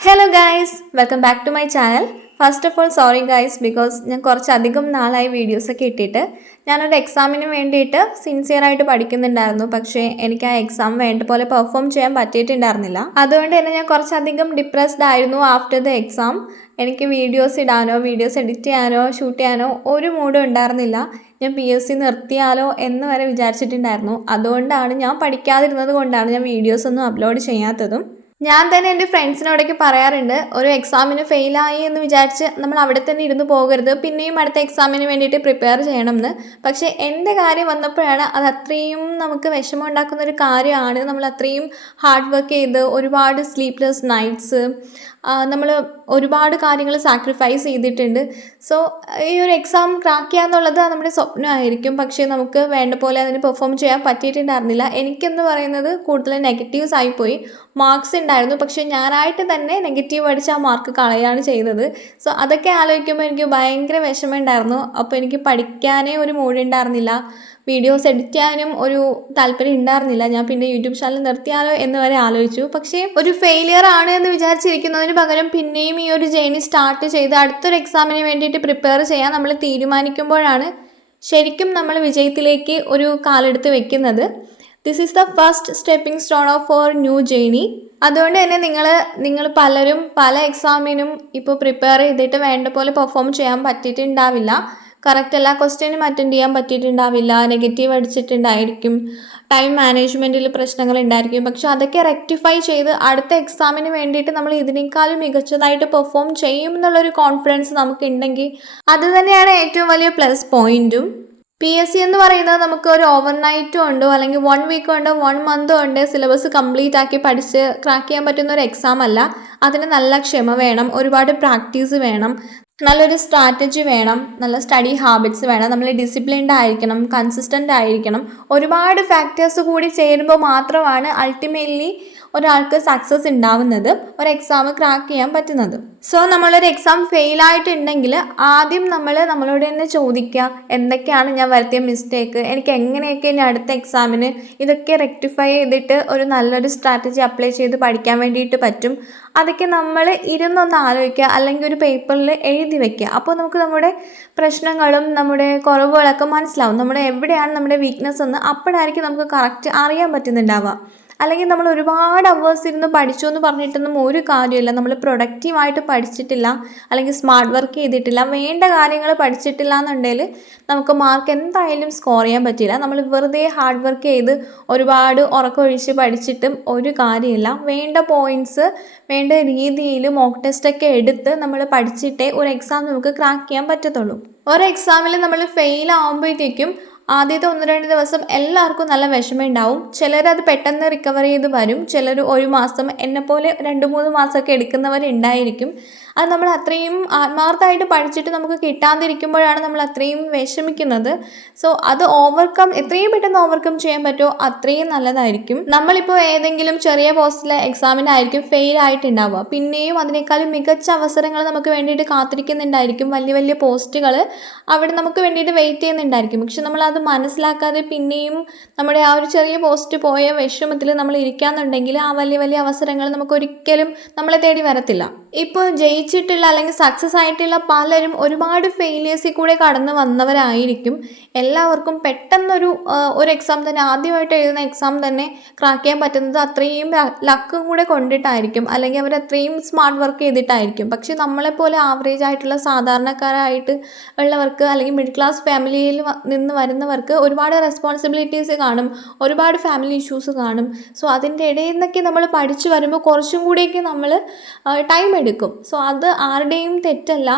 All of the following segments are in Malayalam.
Hello guys, welcome back to my channel. First of all sorry guys, because ഞാൻ കുറച്ചധികം നാളായി വീഡിയോസൊക്കെ ഇട്ടിട്ട് ഞാനൊരു എക്സാമിന് വേണ്ടിയിട്ട് സിൻസിയറായിട്ട് പഠിക്കുന്നുണ്ടായിരുന്നു. പക്ഷേ എനിക്ക് ആ എക്സാം വേണ്ട പോലെ പെർഫോം ചെയ്യാൻ പറ്റിയിട്ടുണ്ടായിരുന്നില്ല. അതുകൊണ്ട് തന്നെ ഞാൻ കുറച്ചധികം ഡിപ്രസ്ഡ് ആയിരുന്നു ആഫ്റ്റർ ദ എക്സാം. എനിക്ക് വീഡിയോസ് ഇടാനോ വീഡിയോസ് എഡിറ്റ് ചെയ്യാനോ ഷൂട്ട് ചെയ്യാനോ ഒരു മൂഡും ഉണ്ടായിരുന്നില്ല. ഞാൻ PSC നിർത്തിയാലോ എന്ന് വരെ വിചാരിച്ചിട്ടുണ്ടായിരുന്നു. അതുകൊണ്ടാണ് ഞാൻ പഠിക്കാതിരുന്നത് കൊണ്ടാണ് ഞാൻ വീഡിയോസ് ഒന്നും അപ്ലോഡ് ചെയ്യാത്തതും. ഞാൻ തന്നെ എൻ്റെ ഫ്രണ്ട്സിനോടൊക്കെ പറയാറുണ്ട്, ഒരു എക്സാമിന് ഫെയിലായി എന്ന് വിചാരിച്ച് നമ്മൾ അവിടെ തന്നെ ഇരുന്ന് പോകരുത്, പിന്നെയും അടുത്ത എക്സാമിന് വേണ്ടിയിട്ട് പ്രിപ്പയർ ചെയ്യണം എന്ന്. പക്ഷേ എൻ്റെ കാര്യം വന്നപ്പോഴാണ് അത് അത്രയും നമുക്ക് വിഷമം ഉണ്ടാക്കുന്ന ഒരു കാര്യമാണ്. നമ്മൾ അത്രയും ഹാർഡ് വർക്ക് ചെയ്ത് ഒരുപാട് സ്ലീപ്ലെസ് നൈറ്റ്സ് നമ്മൾ ഒരുപാട് കാര്യങ്ങൾ സാക്രിഫൈസ് ചെയ്തിട്ടുണ്ട്. സോ ഈ ഒരു എക്സാം ക്രാക്ക് ചെയ്യുക എന്നുള്ളത് നമ്മുടെ സ്വപ്നമായിരിക്കും. പക്ഷേ നമുക്ക് വേണ്ട പോലെ അതിന് പെർഫോം ചെയ്യാൻ പറ്റിയിട്ടുണ്ടായിരുന്നില്ല. എനിക്കെന്ന് പറയുന്നത് കൂടുതൽ നെഗറ്റീവ്സ് ആയിപ്പോയി. മാർക്സ് ഉണ്ടായിരുന്നു, പക്ഷേ ഞാനായിട്ട് തന്നെ നെഗറ്റീവ് അടിച്ച് ആ മാർക്ക് കളയാണ് ചെയ്തത്. സോ അതൊക്കെ ആലോചിക്കുമ്പോൾ എനിക്ക് ഭയങ്കര വിഷമമുണ്ടായിരുന്നു. അപ്പോൾ എനിക്ക് പഠിക്കാനേ ഒരു മൂടുണ്ടായിരുന്നില്ല, വീഡിയോസ് എഡിറ്റ് ചെയ്യാനും ഒരു താല്പര്യം ഉണ്ടായിരുന്നില്ല. ഞാൻ പിന്നെ യൂട്യൂബ് ചാനൽ നിർത്തിയാലോ എന്ന് വരെ ആലോചിച്ചു. പക്ഷേ ഒരു ഫെയിലിയർ ആണ് എന്ന് വിചാരിച്ചിരിക്കുന്നതിന് പകരം പിന്നെയും ഈ ഒരു ജേർണി സ്റ്റാർട്ട് ചെയ്ത് അടുത്തൊരു എക്സാമിന് വേണ്ടിയിട്ട് പ്രിപ്പയർ ചെയ്യാൻ നമ്മൾ തീരുമാനിക്കുമ്പോഴാണ് ശരിക്കും നമ്മൾ വിജയത്തിലേക്ക് ഒരു കാലെടുത്ത് വെക്കുന്നത്. This is the first stepping stone of our new journey. അതുകൊണ്ട് തന്നെ നിങ്ങൾ പലരും പല എക്സാമിനും ഇപ്പോൾ പ്രിപ്പയർ ചെയ്തിട്ട് വേണ്ട പോലെ പെർഫോം ചെയ്യാൻ പറ്റിയിട്ടുണ്ടാവില്ല. കറക്റ്റ് എല്ലാ ക്വസ്റ്റ്യനും അറ്റൻഡ് ചെയ്യാൻ പറ്റിയിട്ടുണ്ടാവില്ല, നെഗറ്റീവ് അടിച്ചിട്ടുണ്ടായിരിക്കും, ടൈം മാനേജ്മെൻറ്റിൽ പ്രശ്നങ്ങൾ ഉണ്ടായിരിക്കും. പക്ഷെ അതൊക്കെ റെക്ടിഫൈ ചെയ്ത് അടുത്ത എക്സാമിന് വേണ്ടിയിട്ട് നമ്മൾ ഇതിനേക്കാളും മികച്ചതായിട്ട് പെർഫോം ചെയ്യും എന്നുള്ളൊരു കോൺഫിഡൻസ് നമുക്കുണ്ടെങ്കിൽ അത് തന്നെയാണ് ഏറ്റവും വലിയ പ്ലസ് പോയിൻറ്റും. PSC എന്ന് പറയുന്നത് നമുക്ക് ഒരു ഓവർനൈറ്റും ഉണ്ടോ അല്ലെങ്കിൽ 1 വീക്ക് ഉണ്ടോ 1 മന്തോ ഉണ്ട് സിലബസ് കംപ്ലീറ്റ് ആക്കി പഠിച്ച് ക്രാക്ക് ചെയ്യാൻ പറ്റുന്ന ഒരു എക്സാം അല്ല. അതിന് നല്ല ക്ഷമ വേണം, ഒരുപാട് പ്രാക്ടീസ് വേണം, നല്ലൊരു സ്ട്രാറ്റജി വേണം, നല്ല സ്റ്റഡി ഹാബിറ്റ്സ് വേണം, നമ്മൾ ഡിസിപ്ലിൻഡ് ആയിരിക്കണം, കൺസിസ്റ്റൻ്റ് ആയിരിക്കണം. ഒരുപാട് ഫാക്ടേഴ്സ് കൂടി ചേരുമ്പോൾ മാത്രമാണ് അൾട്ടിമേറ്റ്ലി ഒരാൾക്ക് സക്സസ് ഉണ്ടാവുന്നത്, ഒരു എക്സാം ക്രാക്ക് ചെയ്യാൻ പറ്റുന്നത്. സോ നമ്മളൊരു എക്സാം ഫെയിലായിട്ടുണ്ടെങ്കിൽ ആദ്യം നമ്മളോട് തന്നെ ചോദിക്കുക, എന്തൊക്കെയാണ് ഞാൻ വരുത്തിയ മിസ്റ്റേക്ക്, എനിക്ക് എങ്ങനെയൊക്കെ ഇനി അടുത്ത എക്സാമിന് ഇതൊക്കെ റെക്ടിഫൈ ചെയ്തിട്ട് ഒരു നല്ലൊരു സ്ട്രാറ്റജി അപ്ലൈ ചെയ്ത് പഠിക്കാൻ വേണ്ടിയിട്ട് പറ്റും. അതൊക്കെ നമ്മൾ ഇരുന്നൊന്ന് ആലോചിക്കുക, അല്ലെങ്കിൽ ഒരു പേപ്പറിൽ എഴുതി വയ്ക്കുക. അപ്പോൾ നമുക്ക് നമ്മുടെ പ്രശ്നങ്ങളും നമ്മുടെ കുറവുകളൊക്കെ മനസ്സിലാവും. എവിടെയാണ് നമ്മുടെ വീക്ക്നെസ് എന്ന് അപ്പോഴായിരിക്കും നമുക്ക് കറക്റ്റ് അറിയാൻ പറ്റുന്നുണ്ടാവുക. അല്ലെങ്കിൽ നമ്മൾ ഒരുപാട് അവേഴ്സ് ഇരുന്ന് പഠിച്ചു എന്ന് പറഞ്ഞിട്ടൊന്നും ഒരു കാര്യമില്ല. നമ്മൾ പ്രൊഡക്റ്റീവായിട്ട് പഠിച്ചിട്ടില്ല, അല്ലെങ്കിൽ സ്മാർട്ട് വർക്ക് ചെയ്തിട്ടില്ല, വേണ്ട കാര്യങ്ങൾ പഠിച്ചിട്ടില്ല എന്നുണ്ടെങ്കിൽ നമുക്ക് മാർക്ക് എന്തായാലും സ്കോർ ചെയ്യാൻ പറ്റില്ല. നമ്മൾ വെറുതെ ഹാർഡ് വർക്ക് ചെയ്ത് ഒരുപാട് ഉറക്കമൊഴിച്ച് പഠിച്ചിട്ടും ഒരു കാര്യമില്ല. വേണ്ട പോയിൻറ്റ്സ് വേണ്ട രീതിയിൽ മോക്ക് ടെസ്റ്റൊക്കെ എടുത്ത് നമ്മൾ പഠിച്ചിട്ടേ ഒരു എക്സാം നമുക്ക് ക്രാക്ക് ചെയ്യാൻ പറ്റത്തുള്ളൂ. ഒരു എക്സാമിൽ നമ്മൾ ഫെയിൽ ആകുമ്പോഴത്തേക്കും ആദ്യത്തെ 1-2 ദിവസം എല്ലാവർക്കും നല്ല വിഷമം ഉണ്ടാവും. ചിലരത് പെട്ടെന്ന് റിക്കവർ ചെയ്ത് വരും, ചിലർ 1 മാസം, എന്നെപ്പോലെ 2-3 മാസമൊക്കെ എടുക്കുന്നവരുണ്ടായിരിക്കും. അത് നമ്മൾ അത്രയും ആത്മാർത്ഥമായിട്ട് പഠിച്ചിട്ട് നമുക്ക് കിട്ടാതിരിക്കുമ്പോഴാണ് നമ്മൾ അത്രയും വിഷമിക്കുന്നത്. സോ അത് എത്രയും പെട്ടെന്ന് ഓവർകം ചെയ്യാൻ പറ്റുമോ അത്രയും നല്ലതായിരിക്കും. നമ്മളിപ്പോൾ ഏതെങ്കിലും ചെറിയ പോസ്റ്റിലെ എക്സാമിനായിരിക്കും ഫെയിൽ ആയിട്ടുണ്ടാവുക, പിന്നെയും അതിനേക്കാളും മികച്ച അവസരങ്ങൾ നമുക്ക് വേണ്ടിയിട്ട് കാത്തിരിക്കുന്നുണ്ടായിരിക്കും. വലിയ വലിയ പോസ്റ്റുകൾ അവിടെ നമുക്ക് വേണ്ടിയിട്ട് വെയിറ്റ് ചെയ്യുന്നുണ്ടായിരിക്കും. പക്ഷെ നമ്മളത് മനസ്സിലാക്കാതെ പിന്നെയും നമ്മുടെ ആ ഒരു ചെറിയ പോസ്റ്റ് പോയ വിഷമത്തിൽ നമ്മൾ ഇരിക്കാന്നുണ്ടെങ്കിൽ ആ വലിയ വലിയ അവസരങ്ങൾ നമുക്ക് ഒരിക്കലും നമ്മളെ തേടി വരത്തില്ല. ഇപ്പോൾ ജയിച്ചിട്ടുള്ള അല്ലെങ്കിൽ സക്സസ് ആയിട്ടുള്ള പലരും ഒരുപാട് ഫെയിലിയേഴ്സിൽ കൂടെ കടന്നു വന്നവരായിരിക്കും. എല്ലാവർക്കും പെട്ടെന്നൊരു എക്സാം തന്നെ, ആദ്യമായിട്ട് എഴുതുന്ന എക്സാം തന്നെ ക്രാക്ക് ചെയ്യാൻ പറ്റുന്നത് അത്രയും ലക്കും കൂടെ കൊണ്ടിട്ടായിരിക്കും, അല്ലെങ്കിൽ അവരത്രയും സ്മാർട്ട് വർക്ക് ചെയ്തിട്ടായിരിക്കും. പക്ഷെ നമ്മളെപ്പോലെ ആവറേജ് ആയിട്ടുള്ള സാധാരണക്കാരായിട്ട് ഉള്ളവർക്ക്, അല്ലെങ്കിൽ മിഡിൽ ക്ലാസ് ഫാമിലിയിൽ നിന്ന് വരുന്നവർക്ക് ഒരുപാട് റെസ്പോൺസിബിലിറ്റീസ് കാണും, ഒരുപാട് ഫാമിലി ഇഷ്യൂസ് കാണും. സോ അതിൻ്റെ ഇടയിൽ നിന്നൊക്കെ നമ്മൾ പഠിച്ചു വരുമ്പോൾ കുറച്ചും കൂടിയൊക്കെ നമ്മൾ ടൈം എടുക്കും. സോ അത് ആരുടെയും തെറ്റല്ല.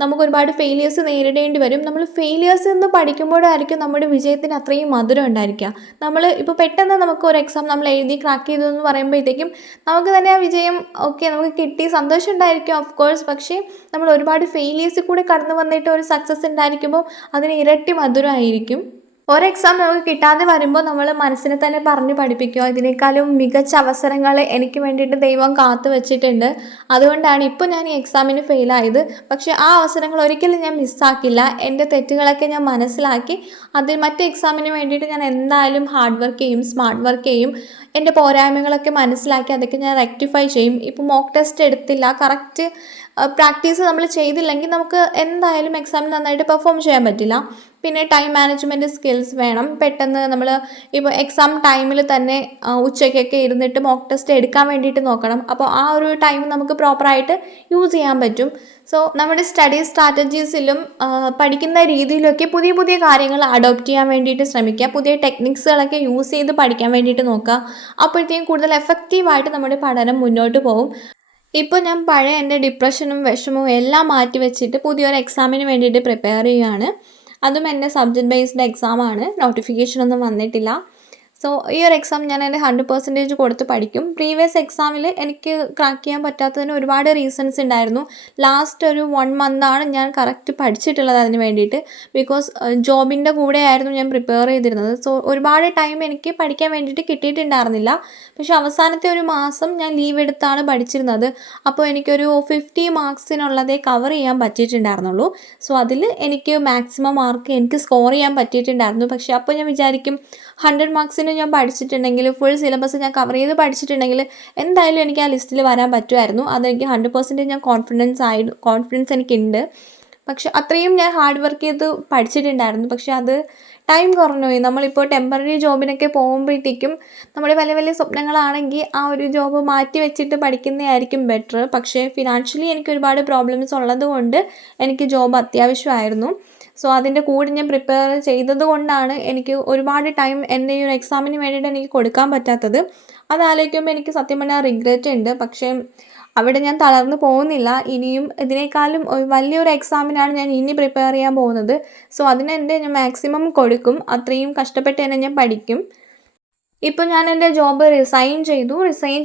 നമുക്ക് ഒരുപാട് ഫെയിലിയേഴ്സ് നേരിടേണ്ടി വരും. നമ്മൾ ഫെയിലിയേഴ്സ് എന്ന് പഠിക്കുമ്പോഴായിരിക്കും നമ്മുടെ വിജയത്തിന് അത്രയും മധുരം ഉണ്ടായിരിക്കുക. നമ്മൾ ഇപ്പോൾ പെട്ടെന്ന് നമുക്ക് ഒരു എക്സാം നമ്മൾ എഴുതി ക്രാക്ക് ചെയ്തു എന്ന് പറയുമ്പോഴത്തേക്കും നമുക്ക് തന്നെ ആ വിജയം നമുക്ക് കിട്ടി, സന്തോഷം ഉണ്ടായിരിക്കും ഓഫ് കോഴ്സ്. പക്ഷേ നമ്മൾ ഒരുപാട് ഫെയിലിയേഴ്സിൽ കൂടെ കടന്നു വന്നിട്ട് ഒരു സക്സസ് ഉണ്ടായിരിക്കുമ്പോൾ അതിന് ഇരട്ടി മധുരമായിരിക്കും. ഒരു എക്സാം നമുക്ക് കിട്ടാതെ വരുമ്പോൾ നമ്മൾ മനസ്സിനെ തന്നെ പറഞ്ഞ് പഠിപ്പിക്കുക, ഇതിനേക്കാളും മികച്ച അവസരങ്ങൾ എനിക്ക് വേണ്ടിയിട്ട് ദൈവം കാത്തു വെച്ചിട്ടുണ്ട്, അതുകൊണ്ടാണ് ഇപ്പോൾ ഞാൻ ഈ എക്സാമിന് ഫെയിലായത്. പക്ഷേ ആ അവസരങ്ങൾ ഒരിക്കലും ഞാൻ മിസ്സാക്കില്ല. എൻ്റെ തെറ്റുകളൊക്കെ ഞാൻ മനസ്സിലാക്കി അതിൽ മറ്റേ എക്സാമിന് വേണ്ടിയിട്ട് ഞാൻ എന്തായാലും ഹാർഡ് വർക്ക് ചെയ്യും, സ്മാർട്ട് വർക്ക് ചെയ്യും. എൻ്റെ പോരായ്മകളൊക്കെ മനസ്സിലാക്കി അതൊക്കെ ഞാൻ റെക്ടിഫൈ ചെയ്യും. ഇപ്പോൾ മോക്ക് ടെസ്റ്റ് എടുത്തില്ല, കറക്റ്റ് പ്രാക്ടീസ് നമ്മൾ ചെയ്തില്ലെങ്കിൽ നമുക്ക് എന്തായാലും എക്സാമിന് നന്നായിട്ട് പെർഫോം ചെയ്യാൻ പറ്റില്ല. പിന്നെ ടൈം മാനേജ്മെൻറ്റ് സ്കിൽസ് വേണം. പെട്ടെന്ന് നമ്മൾ ഇപ്പോൾ എക്സാം ടൈമിൽ തന്നെ ഉച്ചയ്ക്കൊക്കെ ഇരുന്നിട്ട് മോക്ക് ടെസ്റ്റ് എടുക്കാൻ വേണ്ടിയിട്ട് നോക്കണം. അപ്പോൾ ആ ഒരു ടൈം നമുക്ക് പ്രോപ്പറായിട്ട് യൂസ് ചെയ്യാൻ പറ്റും. സോ നമ്മുടെ സ്റ്റഡി സ്ട്രാറ്റജീസിലും പഠിക്കുന്ന രീതിയിലൊക്കെ പുതിയ പുതിയ കാര്യങ്ങൾ അഡോപ്റ്റ് ചെയ്യാൻ വേണ്ടിയിട്ട് ശ്രമിക്കുക. പുതിയ ടെക്നിക്സുകളൊക്കെ യൂസ് ചെയ്ത് പഠിക്കാൻ വേണ്ടിയിട്ട് നോക്കുക. അപ്പോഴത്തേക്കും കൂടുതൽ എഫക്റ്റീവായിട്ട് നമ്മുടെ പഠനം മുന്നോട്ട് പോകും. ഇപ്പോൾ ഞാൻ പഴയ എൻ്റെ ഡിപ്രഷനും വിഷമവും എല്ലാം മാറ്റി വെച്ചിട്ട് പുതിയൊരു എക്സാമിന് വേണ്ടിയിട്ട് പ്രിപ്പയർ ചെയ്യുകയാണ്. അതും എൻ്റെ സബ്ജക്റ്റ് ബേസ്ഡ് എക്സാമാണ്, നോട്ടിഫിക്കേഷനൊന്നും വന്നിട്ടില്ല. സോ ഈ ഒരു എക്സാം ഞാൻ എൻ്റെ 100% കൊടുത്ത് പഠിക്കും. പ്രീവിയസ് എക്സാമിൽ എനിക്ക് ക്രാക്ക് ചെയ്യാൻ പറ്റാത്തതിന് ഒരുപാട് റീസൺസ് ഉണ്ടായിരുന്നു. ലാസ്റ്റ് ഒരു 1 മന്താണ് ഞാൻ കറക്റ്റ് പഠിച്ചിട്ടുള്ളത് അതിന് വേണ്ടിയിട്ട്. ബിക്കോസ് ജോബിൻ്റെ കൂടെയായിരുന്നു ഞാൻ പ്രിപ്പയർ ചെയ്തിരുന്നത്. സോ ഒരുപാട് ടൈം എനിക്ക് പഠിക്കാൻ വേണ്ടിയിട്ട് കിട്ടിയിട്ടുണ്ടായിരുന്നില്ല. പക്ഷെ അവസാനത്തെ ഒരു മാസം ഞാൻ ലീവ് എടുത്താണ് പഠിച്ചിരുന്നത്. അപ്പോൾ എനിക്കൊരു 50 മാർക്സിനുള്ളതേ കവർ ചെയ്യാൻ പറ്റിയിട്ടുണ്ടായിരുന്നുള്ളൂ. സോ അതിൽ എനിക്ക് മാക്സിമം മാർക്ക് എനിക്ക് സ്കോർ ചെയ്യാൻ പറ്റിയിട്ടുണ്ടായിരുന്നു. പക്ഷേ അപ്പോൾ ഞാൻ വിചാരിക്കും 100 മാർക്സിന് ഞാൻ പഠിച്ചിട്ടുണ്ടെങ്കിൽ, ഫുൾ സിലബസ് ഞാൻ കവർ ചെയ്ത് പഠിച്ചിട്ടുണ്ടെങ്കിൽ എന്തായാലും എനിക്ക് ആ ലിസ്റ്റിൽ വരാൻ പറ്റുമായിരുന്നു. അതെനിക്ക് 100% ഞാൻ കോൺഫിഡൻസ് എനിക്കുണ്ട്. പക്ഷെ അത്രയും ഞാൻ ഹാർഡ് വർക്ക് ചെയ്ത് പഠിച്ചിട്ടുണ്ടായിരുന്നു. പക്ഷെ അത് ടൈം കുറഞ്ഞുപോയി. നമ്മളിപ്പോൾ ടെമ്പററി ജോബിനൊക്കെ പോകുമ്പോഴത്തേക്കും നമ്മുടെ വലിയ വലിയ സ്വപ്നങ്ങളാണെങ്കിൽ ആ ഒരു ജോബ് മാറ്റി വെച്ചിട്ട് പഠിക്കുന്നതായിരിക്കും ബെറ്റർ. പക്ഷേ ഫിനാൻഷ്യലി എനിക്ക് ഒരുപാട് പ്രോബ്ലംസ് ഉള്ളത് കൊണ്ട് എനിക്ക് ജോബ് അത്യാവശ്യമായിരുന്നു. സോ അതിൻ്റെ കൂടെ ഞാൻ പ്രിപ്പയർ ചെയ്തത് കൊണ്ടാണ് എനിക്ക് ഒരുപാട് ടൈം എൻ്റെ ഈ ഒരു എക്സാമിന് വേണ്ടിയിട്ട് എനിക്ക് കൊടുക്കാൻ പറ്റാത്തത്. അതാലോചിക്കുമ്പോൾ എനിക്ക് സത്യം പറഞ്ഞാൽ റിഗ്രറ്റ് ഉണ്ട്. പക്ഷേ അവിടെ ഞാൻ തളർന്നു പോകുന്നില്ല. ഇനിയും ഇതിനേക്കാളും വലിയൊരു എക്സാമിനാണ് ഞാൻ ഇനി പ്രിപ്പയർ ചെയ്യാൻ പോകുന്നത്. സോ അതിനെൻ്റെ ഞാൻ മാക്സിമം കൊടുക്കും. അത്രയും കഷ്ടപ്പെട്ട് തന്നെ ഞാൻ പഠിക്കും. ഇപ്പോൾ ഞാൻ എൻ്റെ ജോബ് റിസൈൻ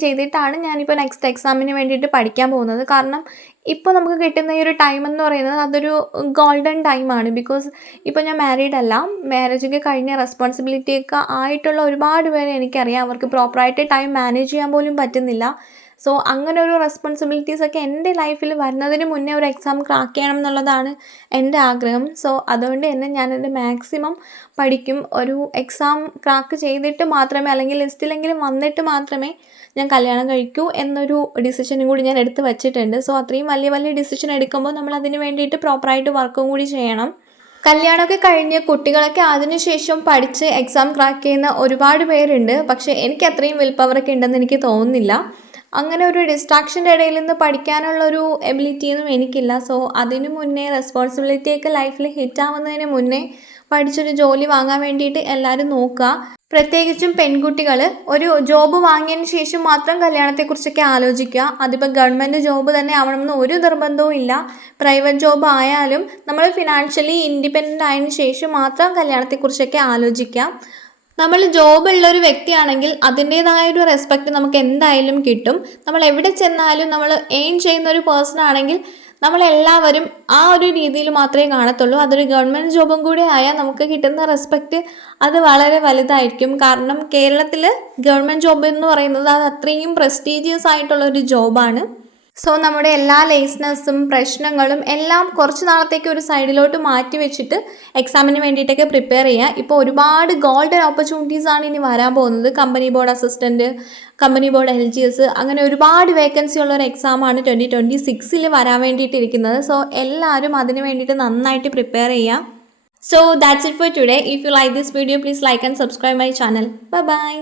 ചെയ്തിട്ടാണ് ഞാനിപ്പോൾ നെക്സ്റ്റ് എക്സാമിന് വേണ്ടിയിട്ട് പഠിക്കാൻ പോകുന്നത്. കാരണം ഇപ്പോൾ നമുക്ക് കിട്ടുന്ന ഈ ഒരു ടൈം എന്ന് പറയുന്നത് അതൊരു ഗോൾഡൻ ടൈമാണ്. ബിക്കോസ് ഇപ്പോൾ ഞാൻ മാരീഡ് അല്ല. മാരേജൊക്കെ കഴിഞ്ഞ റെസ്പോൺസിബിലിറ്റിയൊക്കെ ആയിട്ടുള്ള ഒരുപാട് പേരെ എനിക്കറിയാം. അവർക്ക് പ്രോപ്പറായിട്ട് ടൈം മാനേജ് ചെയ്യാൻ പോലും പറ്റുന്നില്ല. സോ അങ്ങനെ ഒരു റെസ്പോൺസിബിലിറ്റീസൊക്കെ എൻ്റെ ലൈഫിൽ വരുന്നതിന് മുന്നേ ഒരു എക്സാം ക്രാക്ക് ചെയ്യണം എന്നുള്ളതാണ് എൻ്റെ ആഗ്രഹം. സോ അതുകൊണ്ട് തന്നെ ഞാൻ എൻ്റെ മാക്സിമം പഠിക്കും. ഒരു എക്സാം ക്രാക്ക് ചെയ്തിട്ട് മാത്രമേ, അല്ലെങ്കിൽ ലിസ്റ്റിലെങ്കിലും വന്നിട്ട് മാത്രമേ ഞാൻ കല്യാണം കഴിക്കൂ എന്നൊരു ഡിസിഷനും കൂടി ഞാൻ എടുത്ത് വച്ചിട്ടുണ്ട്. സോ അത്രയും വലിയ വലിയ ഡിസിഷൻ എടുക്കുമ്പോൾ നമ്മൾ അതിന് വേണ്ടിയിട്ട് പ്രോപ്പറായിട്ട് വർക്കും കൂടി ചെയ്യണം. കല്യാണമൊക്കെ കഴിഞ്ഞ് കുട്ടികളൊക്കെ അതിനുശേഷം പഠിച്ച് എക്സാം ക്രാക്ക് ചെയ്യുന്ന ഒരുപാട് പേരുണ്ട്. പക്ഷേ എനിക്ക് അത്രയും വിൽ പവറൊക്കെ ഉണ്ടെന്ന് എനിക്ക് തോന്നുന്നില്ല. അങ്ങനെ ഒരു ഡിസ്ട്രാക്ഷൻ്റെ ഇടയിൽ നിന്ന് പഠിക്കാനുള്ളൊരു എബിലിറ്റിയൊന്നും എനിക്കില്ല. സോ അതിനു മുന്നേ റെസ്പോൺസിബിലിറ്റിയൊക്കെ ലൈഫിൽ ഹിറ്റാവുന്നതിന് മുന്നേ പഠിച്ചൊരു ജോലി വാങ്ങാൻ വേണ്ടിയിട്ട് എല്ലാവരും നോക്കുക. പ്രത്യേകിച്ചും പെൺകുട്ടികൾ ഒരു ജോബ് വാങ്ങിയതിന് ശേഷം മാത്രം കല്യാണത്തെക്കുറിച്ചൊക്കെ ആലോചിക്കുക. അതിപ്പോൾ ഗവൺമെൻറ് ജോബ് തന്നെ ആവണമെന്ന് ഒരു നിർബന്ധവും ഇല്ല. പ്രൈവറ്റ് ജോബ് ആയാലും നമ്മൾ ഫിനാൻഷ്യലി ഇൻഡിപെൻഡൻ്റ് ആയതിനു ശേഷം മാത്രം കല്യാണത്തെക്കുറിച്ചൊക്കെ ആലോചിക്കുക. നമ്മൾ ജോബുള്ളൊരു വ്യക്തിയാണെങ്കിൽ അതിൻ്റേതായൊരു റെസ്പെക്റ്റ് നമുക്ക് എന്തായാലും കിട്ടും. നമ്മൾ എവിടെ ചെന്നാലും നമ്മൾ എയിം ചെയ്യുന്ന ഒരു പേഴ്സൺ ആണെങ്കിൽ നമ്മളെല്ലാവരും ആ ഒരു രീതിയിൽ മാത്രമേ കാണത്തുള്ളൂ. അതൊരു ഗവൺമെൻറ് ജോബും കൂടി ആയാൽ നമുക്ക് കിട്ടുന്ന റെസ്പെക്റ്റ് അത് വളരെ വലുതായിരിക്കും. കാരണം കേരളത്തിൽ ഗവൺമെൻറ് ജോബ് എന്ന് പറയുന്നത് അത് അത്രയും പ്രസ്റ്റീജിയസ് ആയിട്ടുള്ളൊരു ജോബാണ്. സോ നമ്മുടെ എല്ലാ ലേസ്നെസ്സും പ്രശ്നങ്ങളും എല്ലാം കുറച്ച് നാളത്തേക്ക് ഒരു സൈഡിലോട്ട് മാറ്റി വെച്ചിട്ട് എക്സാമിന് വേണ്ടിയിട്ടൊക്കെ പ്രിപ്പയർ ചെയ്യുക. ഇപ്പോൾ ഒരുപാട് ഗോൾഡൻ ഓപ്പർച്യൂണിറ്റീസാണ് ഇനി വരാൻ പോകുന്നത്. Company board assistant, company board LGS, അങ്ങനെ ഒരുപാട് വേക്കൻസി ഉള്ള ഒരു എക്സാമാണ് 2026 വരാൻ വേണ്ടിയിട്ടിരിക്കുന്നത്. സോ എല്ലാവരും അതിന് വേണ്ടിയിട്ട് നന്നായിട്ട് പ്രിപ്പയർ ചെയ്യുക. So that's it for today. If you like this video, please like and subscribe my channel. Bye bye.